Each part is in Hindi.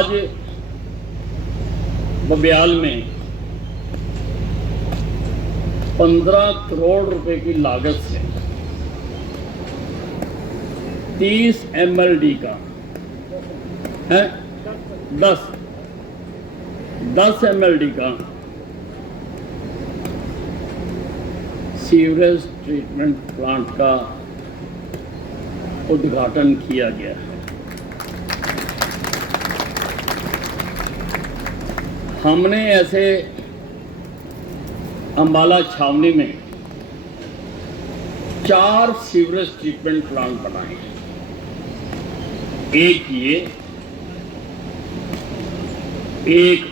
आज बबियाल में 15 करोड़ रुपए की लागत से 30 MLD का है, 10 MLD का सीवरेज ट्रीटमेंट प्लांट का उद्घाटन किया गया है। हमने ऐसे अंबाला छावनी में 4 सीवरेज ट्रीटमेंट प्लांट बनाए हैं। एक ये, एक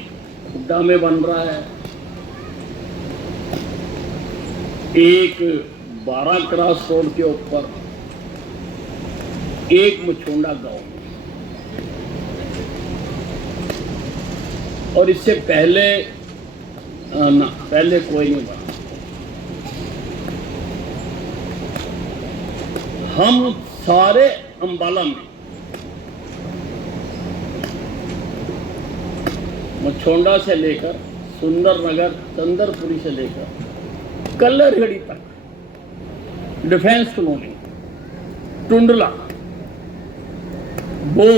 खुड्डा में बन रहा है, एक 12 क्रॉस रोड के ऊपर, एक मुछोंडा गांव में। और इससे पहले कोई नहीं बना। हम सारे अंबाला में मुछोंडा से लेकर सुंदरनगर, चंदरपुरी से लेकर कल्लरगढ़ी तक, डिफेंस कॉलोनी, टुंडला, वो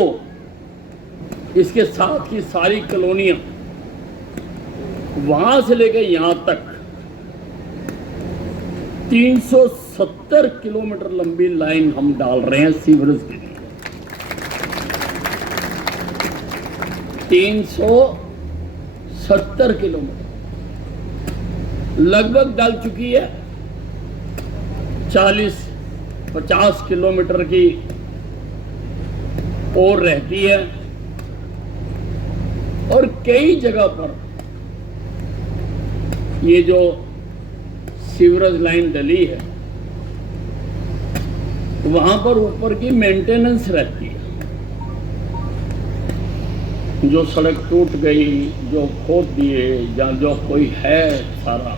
इसके साथ की सारी कॉलोनियां, वहां से लेकर यहां तक 370 किलोमीटर लंबी लाइन हम डाल रहे हैं सीवरेज के लिए। 370 किलोमीटर लगभग डाल चुकी है। 40-50 किलोमीटर की और रहती है। और कई जगह पर ये जो सीवरेज लाइन डली है, वहां पर ऊपर की मेंटेनेंस रहती है। जो सड़क टूट गई, जो खोद दिए, या जो कोई है, सारा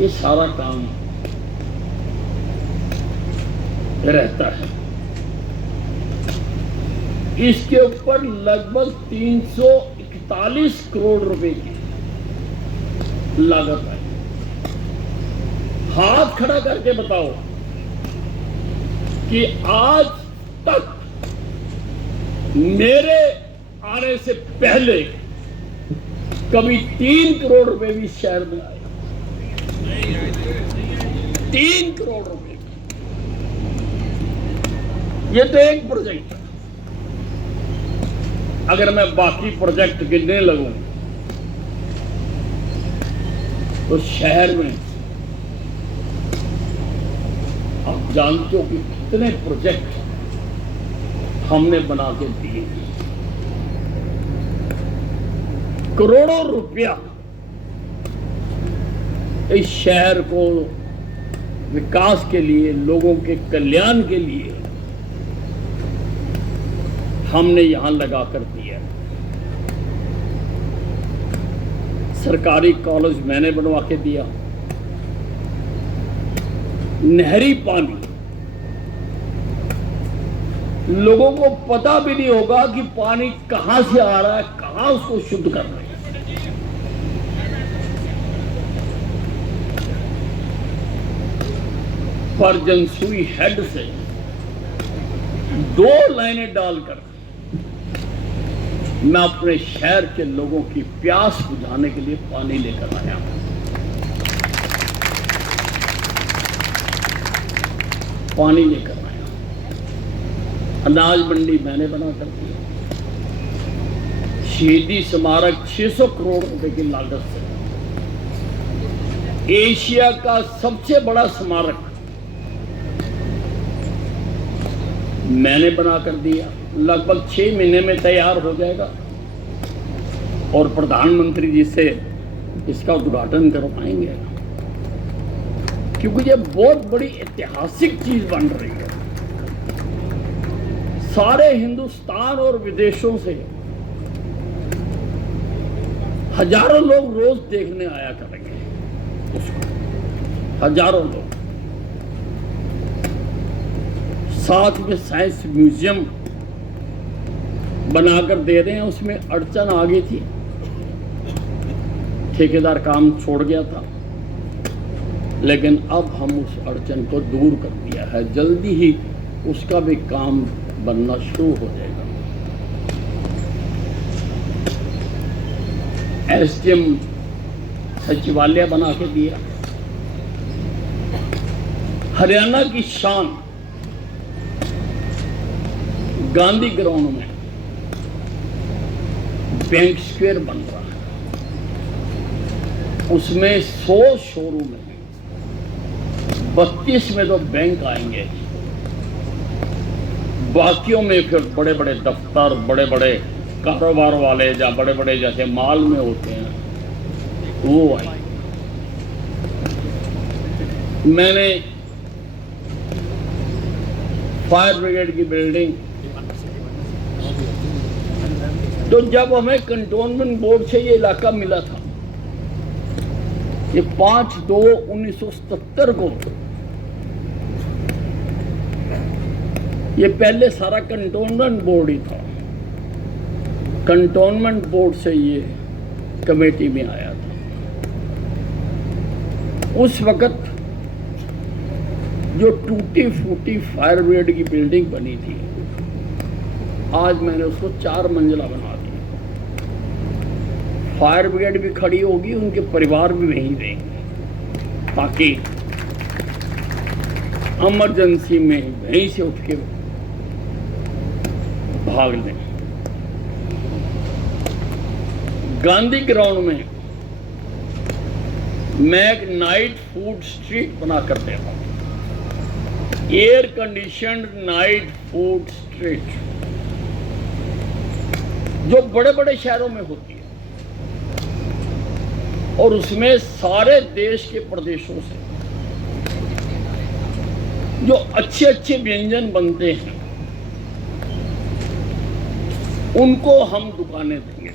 ये सारा काम रहता है। इसके ऊपर लगभग 341 करोड़ रुपए की लागत है। हाथ खड़ा करके बताओ कि आज तक मेरे आने से पहले कभी 3 करोड़ रुपए भी शहर में आए? 3 करोड़ रुपए। ये तो एक प्रोजेक्ट है। अगर मैं बाकी प्रोजेक्ट गिनने लगूं तो शहर में आप जानते हो कि कितने प्रोजेक्ट हमने बना के दिए। करोड़ों रुपया इस शहर को विकास के लिए, लोगों के कल्याण के लिए हमने यहां लगा कर दिया। सरकारी कॉलेज मैंने बनवा के दिया। नहरी पानी, लोगों को पता भी नहीं होगा कि पानी कहां से आ रहा है, कहां उसको शुद्ध कर रहे हैं। पर जनसुई हेड से 2 लाइनें डालकर मैं अपने शहर के लोगों की प्यास बुझाने के लिए पानी लेकर आया हूं। पानी लेकर आया। अनाज मंडी मैंने बना कर दी। शहीदी स्मारक 600 करोड़ रुपए की लागत से, एशिया का सबसे बड़ा स्मारक मैंने बना कर दिया। लगभग 6 महीने में तैयार हो जाएगा और प्रधानमंत्री जी से इसका उद्घाटन करवाएंगे, क्योंकि ये बहुत बड़ी ऐतिहासिक चीज बन रही है। सारे हिंदुस्तान और विदेशों से हजारों लोग रोज देखने आया करेंगे उसको, हजारों लोग। साथ में साइंस म्यूजियम बनाकर दे रहे हैं, उसमें अड़चन आ गई थी, ठेकेदार काम छोड़ गया था, लेकिन अब हम उस अड़चन को दूर कर दिया है। जल्दी ही उसका भी काम बनना शुरू हो जाएगा। एसडीएम सचिवालय बना के दिया। हरियाणा की शान गांधी ग्राउंड में बैंक स्क्वायर बन रहा है, उसमें 100 शोरूम है, 32 में तो बैंक आएंगे, बाकियों में फिर बड़े बड़े दफ्तर, बड़े बड़े कारोबार वाले, या बड़े बड़े जैसे मॉल में होते हैं, वो आए। मैंने फायर ब्रिगेड की बिल्डिंग, तो जब हमें कंटोनमेंट बोर्ड से ये इलाका मिला था, ये 5/2/1977 को, ये पहले सारा कंटोनमेंट बोर्ड ही था। कंटोनमेंट बोर्ड से ये कमेटी में आया था। उस वक्त जो टूटी फूटी फायर ब्रिगेड की बिल्डिंग बनी थी, आज मैंने उसको 4 मंजिला बना दिया। फायर ब्रिगेड भी खड़ी होगी, उनके परिवार भी वहीं रहेंगे, ताकि इमरजेंसी में वहीं से उठ के भाग लें। गांधी ग्राउंड में मैं एक नाइट फूड स्ट्रीट बना कर दे रहा हूं, air conditioned night food street, जो बड़े बड़े शहरों में होती है, और उसमें सारे देश के प्रदेशों से जो अच्छे अच्छे व्यंजन बनते हैं, उनको हम दुकानें देंगे।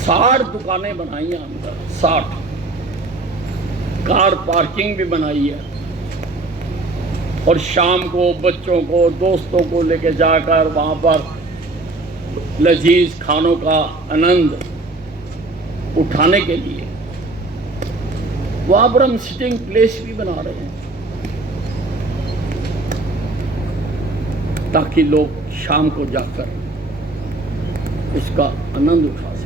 60 दुकानें बनाई हैं अंदर, 60 कार पार्किंग भी बनाई है, और शाम को बच्चों को, दोस्तों को लेके जाकर वहां पर लजीज खानों का आनंद उठाने के लिए वहां पर हम सिटिंग प्लेस भी बना रहे हैं, ताकि लोग शाम को जाकर उसका आनंद उठा सकें।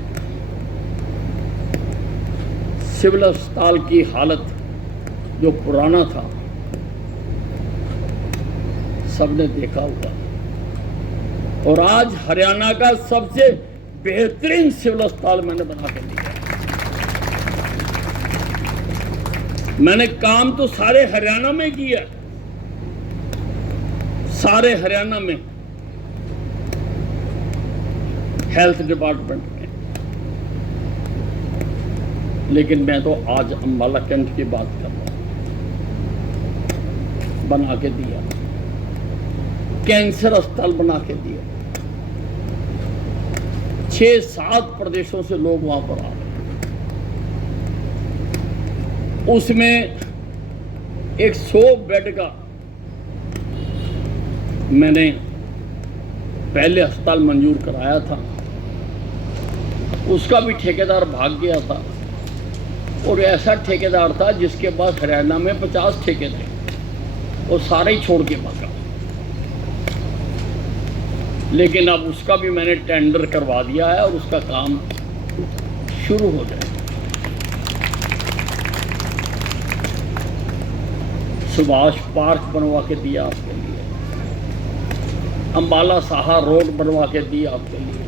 सिविल अस्पताल की हालत जो पुराना था, सबने देखा होगा, और आज हरियाणा का सबसे बेहतरीन सिविल अस्पताल मैंने बना कर दिया। मैंने काम तो सारे हरियाणा में किया, सारे हरियाणा में हेल्थ डिपार्टमेंट में, लेकिन मैं तो आज अंबाला कैंट की बात कर रहा हूं। बना के दिया, कैंसर अस्पताल बना के दिया, 6-7 प्रदेशों से लोग वहां पर आ रहे हैं। उसमें एक 100 बेड का मैंने पहले अस्पताल मंजूर कराया था, उसका भी ठेकेदार भाग गया था, और ऐसा ठेकेदार था जिसके पास हरियाणा में 50 ठेके थे, वो सारे ही छोड़ के भागा। लेकिन अब उसका भी मैंने टेंडर करवा दिया है, और उसका काम शुरू हो जाएगा। सुभाष पार्क बनवा के दिया आपके लिए, अंबाला साहा रोड बनवा के दी आपके लिए,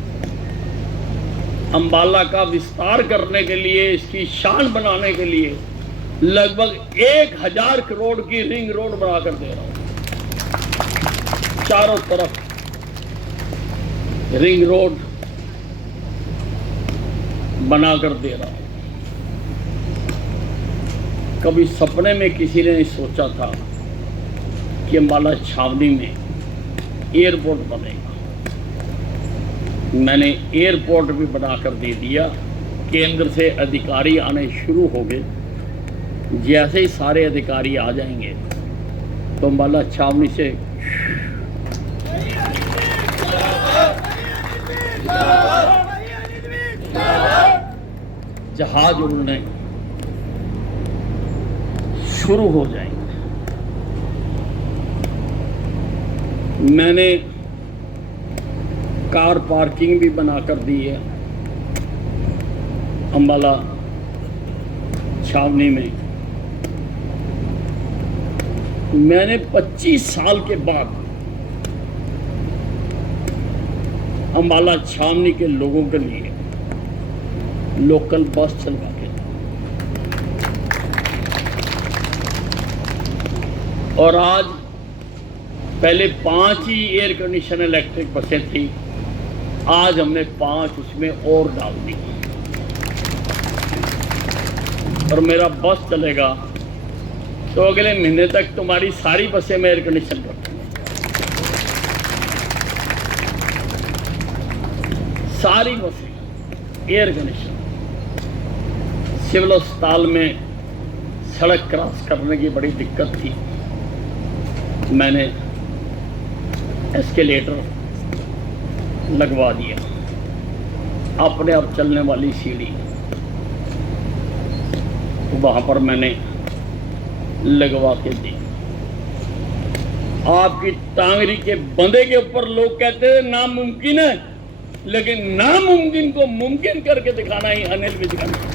अंबाला का विस्तार करने के लिए, इसकी शान बनाने के लिए लगभग 1000 करोड़ की रिंग रोड बनाकर दे रहा हूं। चारों तरफ रिंग रोड बनाकर दे रहा हूं। कभी सपने में किसी ने नहीं सोचा था कि अंबाला छावनी में एयरपोर्ट बनेगा। मैंने एयरपोर्ट भी बनाकर दे दिया। केंद्र से अधिकारी आने शुरू हो गए। जैसे ही सारे अधिकारी आ जाएंगे तो अंबाला छावनी से जहाज उड़ने शुरू हो जाएंगे। मैंने कार पार्किंग भी बनाकर दी है अंबाला छावनी में। मैंने 25 साल के बाद अंबाला छावनी के लोगों के लिए लोकल बस चलवा के, और आज पहले 5 ही एयर कंडीशन इलेक्ट्रिक बसें थी, आज हमने 5 उसमें और डाल दी। और मेरा बस चलेगा तो अगले महीने तक तुम्हारी सारी बसें में एयर कंडीशन रखेंगे, सारी बसें एयर कंडीशन। सिविल अस्पताल में सड़क क्रॉस करने की बड़ी दिक्कत थी, मैंने एस्केलेटर लगवा दिया, अपने आप चलने वाली सीढ़ी वहां पर मैंने लगवा के दी। आपकी टांगरी के बंदे के ऊपर लोग कहते हैं नामुमकिन है, लेकिन नामुमकिन को मुमकिन करके दिखाना ही अनिल विज का नाम।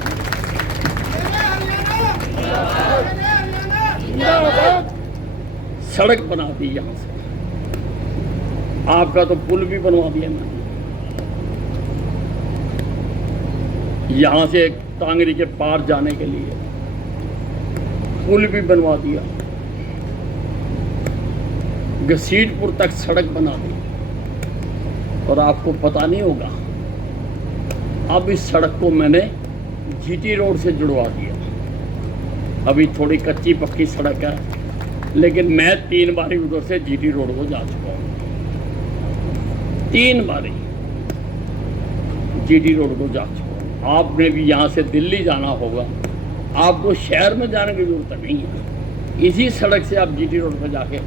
सड़क बना दी यहां से, आपका तो पुल भी बनवा दिया मैंने, यहां से टांगरी के पार जाने के लिए पुल भी बनवा दिया, घसीटपुर तक सड़क बना दी। और आपको पता नहीं होगा, अब इस सड़क को मैंने जीटी रोड से जुड़वा दिया। अभी थोड़ी कच्ची पक्की सड़क है, लेकिन मैं 3 बारी उधर से जीटी रोड को जा चुका हूँ, 3 बारी जीटी रोड को जा चुका हूँ। आपने भी यहाँ से दिल्ली जाना होगा, आपको शहर में जाने की जरूरत नहीं है, इसी सड़क से आप जीटी रोड पर जाके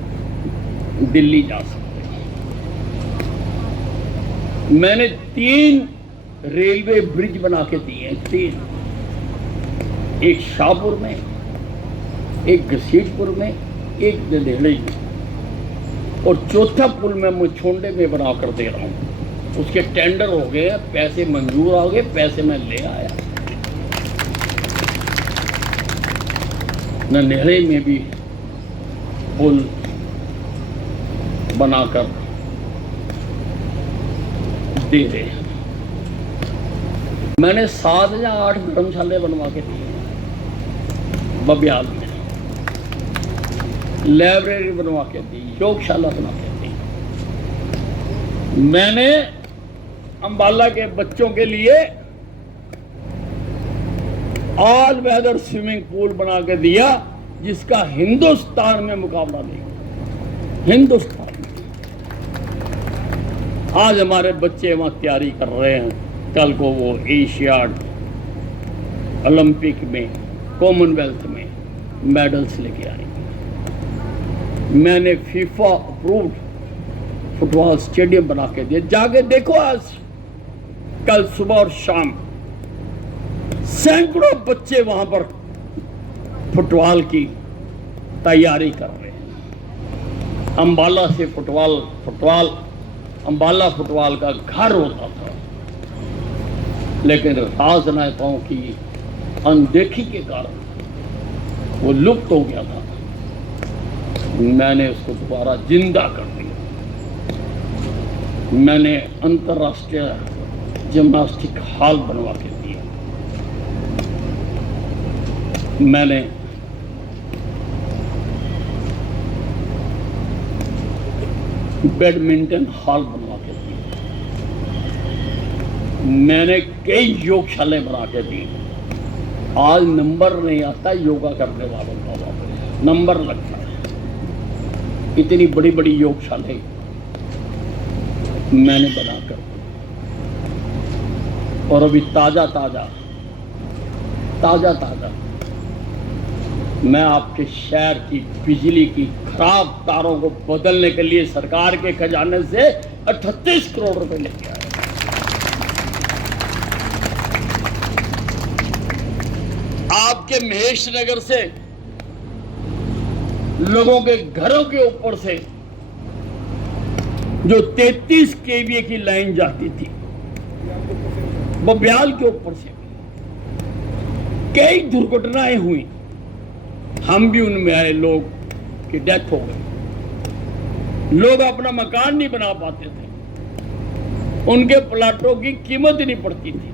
दिल्ली जा सकते हैं। मैंने 3 रेलवे ब्रिज बना के दिए हैं, 3, एक शाहपुर में, एक घसीटपुर में, एक नदेड़ी में, और चौथा पुल मैं मुछोंडे में बना कर दे रहा हूँ। उसके टेंडर हो गए, पैसे मंजूर हो गए, पैसे मैं ले आया। ननेड़े में भी पुल बनाकर दे रहे हैं। मैंने 7 या 8 धर्मशाले बनवा के दिए बबियाल में, लाइब्रेरी बनवा के दी, योगशाला बना के दी। मैंने अंबाला के बच्चों के लिए ऑल वेदर स्विमिंग पूल बना के दिया, जिसका हिंदुस्तान में मुकाबला नहीं। हिंदुस्तान में आज हमारे बच्चे वहां तैयारी कर रहे हैं, कल को वो एशियाड, ओलंपिक में, कॉमनवेल्थ में मेडल्स लेके आएंगे। मैंने फीफा अप्रूव्ड फुटबॉल स्टेडियम बना के दिया, जाके देखो। आज कल सुबह और शाम सैकड़ों बच्चे वहां पर फुटबॉल की तैयारी कर रहे हैं। अंबाला से फुटबॉल अंबाला फुटबॉल का घर होता था, लेकिन राजनेताओं की अनदेखी के कारण वो लुप्त हो गया था। मैंने उसको दोबारा जिंदा कर दिया। मैंने अंतर्राष्ट्रीय जिम्नास्टिक हॉल बनवा के दिया। मैंने बैडमिंटन हॉल बनवा के दिए। मैंने कई योगशालाएं बना के दी। आज नंबर नहीं आता योगा करने वालों का, नंबर लगता है। इतनी बड़ी बड़ी योगशालाएं मैंने बनाकर, और अभी ताजा मैं आपके शहर की बिजली की खराब तारों को बदलने के लिए सरकार के खजाने से 38 करोड़ रुपए लेके आया। आपके महेश नगर से लोगों के घरों के ऊपर से जो 33 केवीए की लाइन जाती थी, बब्याल के ऊपर से कई दुर्घटनाएं हुई। हम भी उनमें आए, लोग की डेथ हो गई। लोग अपना मकान नहीं बना पाते थे, उनके प्लाटों की कीमत ही नहीं पड़ती थी।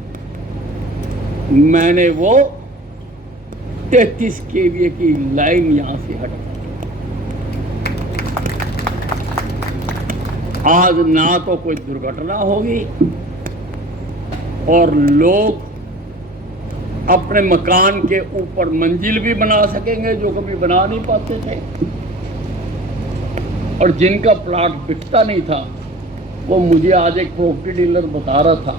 मैंने वो 33 केवीए की लाइन यहां से हटा। आज ना तो कोई दुर्घटना होगी और लोग अपने मकान के ऊपर मंजिल भी बना सकेंगे जो कभी बना नहीं पाते थे। और जिनका प्लाट बिकता नहीं था, वो मुझे आज एक प्रॉपर्टी डीलर बता रहा था,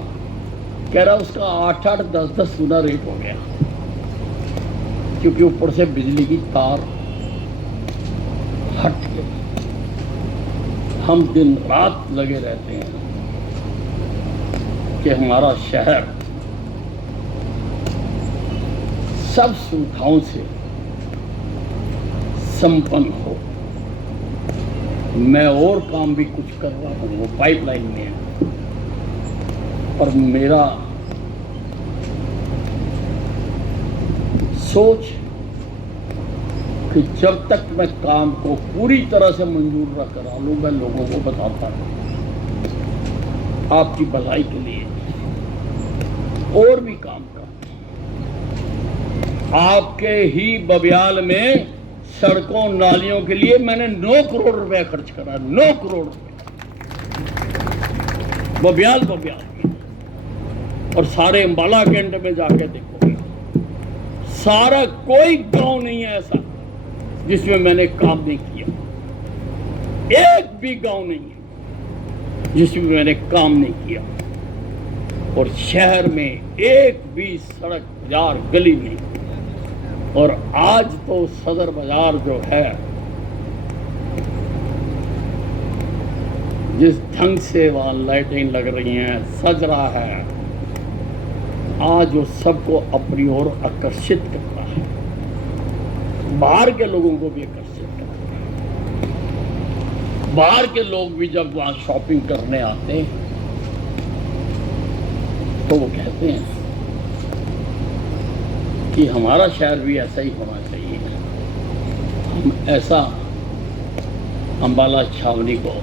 कह रहा उसका 8-8, 10-10 गुना रेट हो गया, क्योंकि ऊपर से बिजली की तार हट गई। हम दिन रात लगे रहते हैं कि हमारा शहर सब सुविधाओं से संपन्न हो। मैं और काम भी कुछ कर रहा हूँ, वो पाइपलाइन में है, पर मेरा सोच कि जब तक मैं काम को पूरी तरह से मंजूर न करा लूं, मैं लोगों को बताता हूं आपकी भलाई के लिए और भी काम कर। आपके ही बब्याल में सड़कों नालियों के लिए मैंने 9 करोड़ रुपया खर्च करा, 9 करोड़ रुपया बब्याल में। और सारे अंबाला कैंट में जाके देखो, सारा कोई गांव नहीं है ऐसा जिसमें मैंने काम नहीं किया। एक भी गांव नहीं है जिसमें मैंने काम नहीं किया। और शहर में एक भी सड़क, बाजार, गली नहीं। और आज तो सदर बाजार जो है, जिस ढंग से वहां लाइटें लग रही हैं, सज रहा है, आज वो सबको अपनी ओर आकर्षित करता है, बाहर के लोगों को भी आकर्षित करता है। बाहर के लोग भी जब वहां शॉपिंग करने आते हैं तो वो कहते हैं कि हमारा शहर भी ऐसा ही होना चाहिए। हम ऐसा अंबाला छावनी को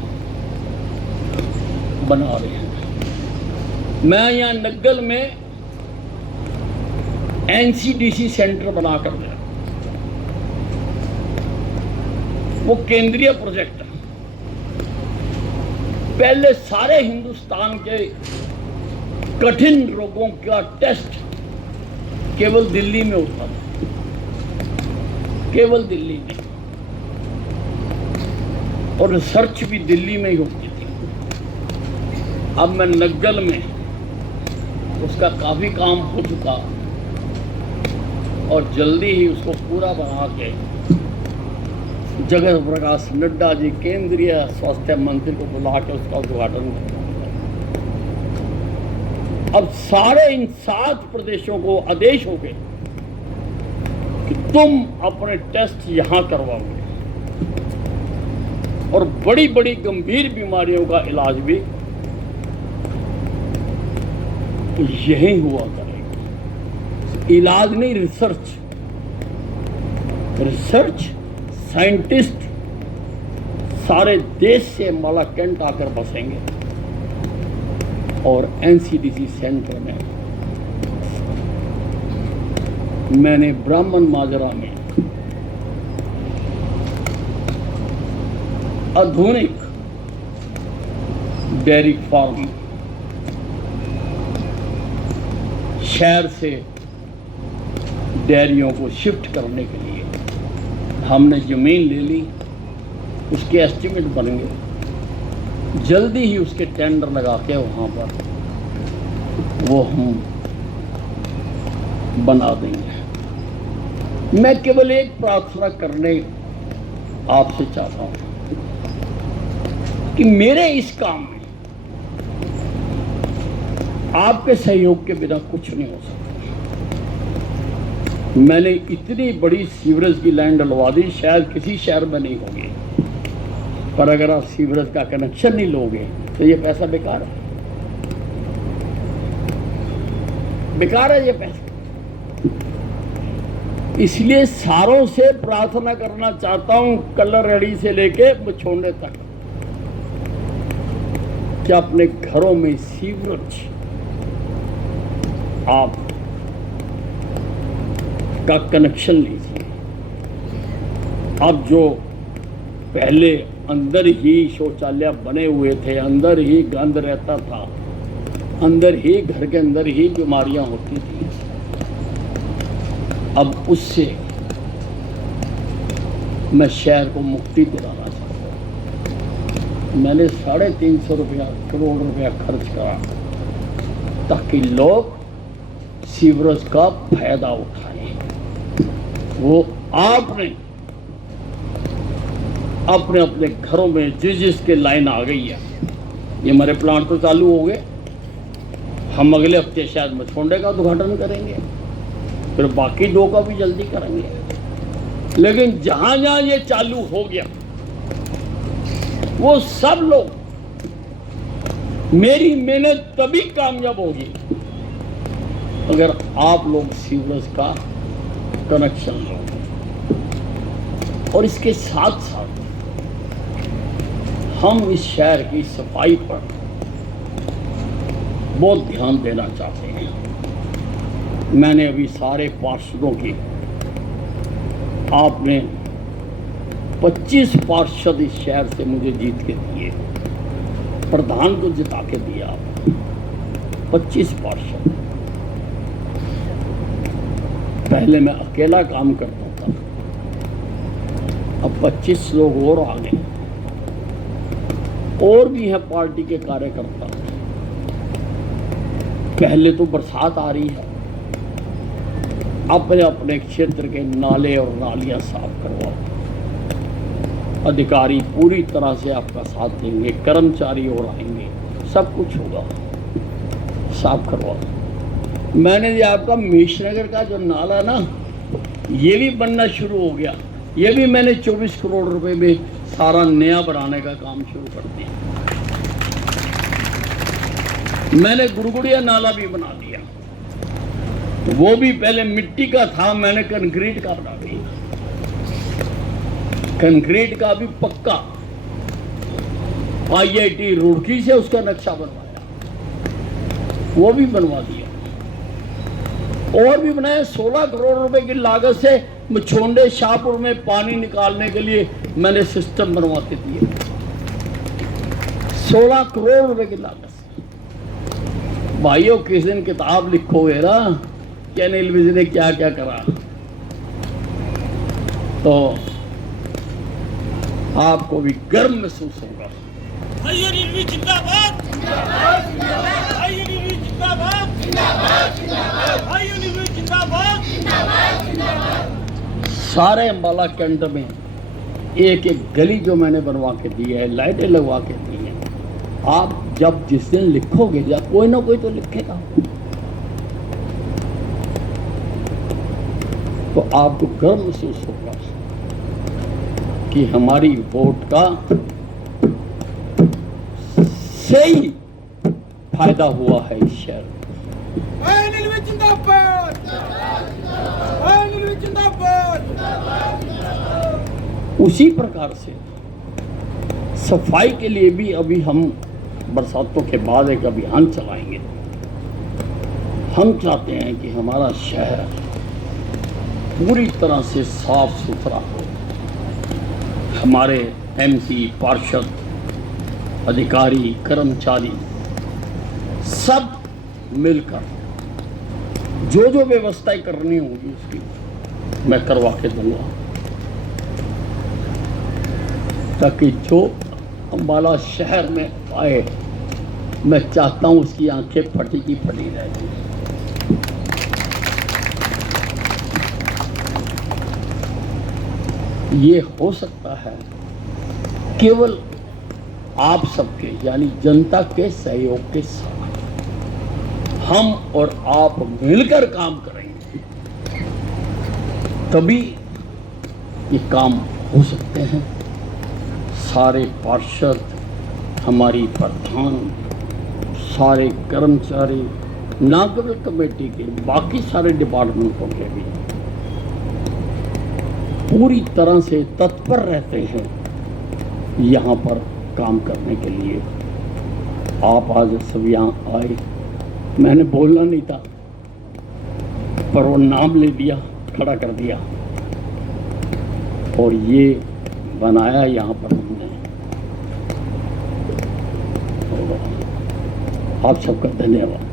बना रहे हैं। मैं यहाँ नग्गल में एनसीडीसी सेंटर बनाकर दिया। वो केंद्रीय प्रोजेक्ट है। पहले सारे हिंदुस्तान के कठिन रोगों का टेस्ट केवल दिल्ली में होता था, केवल दिल्ली में, और रिसर्च भी दिल्ली में ही होती थी। अब मैं नग्गल में उसका काफी काम हो चुका और जल्दी ही उसको पूरा बना के जगत प्रकाश नड्डा जी केंद्रीय स्वास्थ्य मंत्री को बुला के उसका उद्घाटन करेंगे। अब सारे इन 7 प्रदेशों को आदेश हो गए कि तुम अपने टेस्ट यहां करवाओगे और बड़ी बड़ी गंभीर बीमारियों का इलाज भी यही हुआ करेगा। इलाज नहीं, रिसर्च साइंटिस्ट सारे देश से अंबाला कैंट आकर बसेंगे और एनसीडीसी सेंटर में मैंने ब्राह्मण माजरा में आधुनिक डेयरी फार्म शहर से डेयरियों को शिफ्ट करने के लिए हमने जमीन ले ली, उसके एस्टीमेट बन गए। जल्दी ही उसके टेंडर लगा के वहाँ पर वो हम बना देंगे। मैं केवल एक प्रार्थना करने आपसे चाहता हूँ कि मेरे इस काम में आपके सहयोग के बिना कुछ नहीं हो सकता। मैंने इतनी बड़ी सीवरेज की लाइन डलवा दी, शायद किसी शहर में नहीं होगी, पर अगर आप सीवरेज का कनेक्शन नहीं लोगे तो ये पैसा बेकार है, बेकार है ये पैसा। इसलिए सारों से प्रार्थना करना चाहता हूं, कल्लरड़ी से लेके मछोंडे तक, कि अपने घरों में सीवरेज आप का कनेक्शन लीजिए। अब जो पहले अंदर ही शौचालय बने हुए थे, अंदर ही गंद रहता था, अंदर ही घर के अंदर ही बीमारियां होती थी, अब उससे मैं शहर को मुक्ति दिलाना चाहता हूँ। मैंने 350 करोड़ रुपया खर्च करा ताकि लोग सीवरेज का फायदा उठाएं। वो आपने अपने अपने घरों में जिसके लाइन आ गई है, ये हमारे प्लांट तो चालू हो गए, हम अगले हफ्ते शायद मछोंडे का उद्घाटन करेंगे, फिर बाकी 2 का भी जल्दी करेंगे। लेकिन जहां जहां ये चालू हो गया, वो सब लोग, मेरी मेहनत तभी कामयाब होगी अगर आप लोग सीवरेज का कनेक्शन लोगे। और इसके साथ साथ हम इस शहर की सफाई पर बहुत ध्यान देना चाहते हैं। मैंने अभी सारे पार्षदों की, आपने 25 पार्षद इस शहर से मुझे जीत के दिए, प्रधान को जिता के दिया आप 25 पार्षद। पहले मैं अकेला काम करता था, अब 25 लोग और आ गए, और भी है पार्टी के कार्यकर्ता। पहले तो बरसात आ रही है, अपने अपने क्षेत्र के नाले और नालियां साफ करवाओ। अधिकारी पूरी तरह से आपका साथ देंगे, कर्मचारी और आएंगे, सब कुछ होगा, साफ करवाओ। मैंने ये आपका मेषनगर का जो नाला ना, ये भी बनना शुरू हो गया, ये भी मैंने 24 करोड़ रुपए में सारा नया बनाने का काम शुरू कर दिया। मैंने गुड़गुड़िया नाला भी बना दिया, वो भी पहले मिट्टी का था, मैंने कंक्रीट का बना दिया, कंक्रीट का भी पक्का। IIT रुड़की से उसका नक्शा बनवाया, वो भी बनवा दिया, और भी बनाया। 16 करोड़ रुपए की लागत से मछोंडे शाहपुर में पानी निकालने के लिए मैंने सिस्टम बनवा के दिए, 16 करोड़ रुपए की लागत से। भाइयों, किस दिन किताब लिखोगे ना कि अनिल विज ने क्या क्या करा, तो आपको भी गर्व महसूस होगा। जिंदाबाद, सारे अम्बाला कैंट में एक एक गली जो मैंने बनवा के दी है, लाइटें लगवा के दी हैं। आप जब जिस दिन लिखोगे, या कोई ना कोई तो लिखेगा, तो आपको गर्व महसूस होगा कि हमारी वोट का सही फायदा हुआ है इस शहर में। उसी प्रकार से सफाई के लिए भी अभी हम बरसातों के बाद एक अभियान चलाएंगे। हम चाहते हैं कि हमारा शहर पूरी तरह से साफ सुथरा हो। हमारे MP, पार्षद, अधिकारी, कर्मचारी सब मिलकर जो जो व्यवस्थाएं करनी होगी उसकी मैं करवा के दूंगा, ताकि जो अम्बाला शहर में आए, मैं चाहता हूं उसकी आंखें फटी की फटी रहें। ये हो सकता है केवल आप सबके, यानी जनता के सहयोग के साथ। हम और आप मिलकर काम करेंगे तभी ये काम हो सकते हैं। सारे पार्षद, हमारी प्रधान, सारे कर्मचारी, नागरिक कमेटी के, बाकी सारे डिपार्टमेंटों के भी पूरी तरह से तत्पर रहते हैं यहाँ पर काम करने के लिए। आप आज सब यहाँ आए, मैंने बोलना नहीं था पर वो नाम ले दिया, खड़ा कर दिया और ये बनाया यहाँ पर हमने। आप सबका धन्यवाद।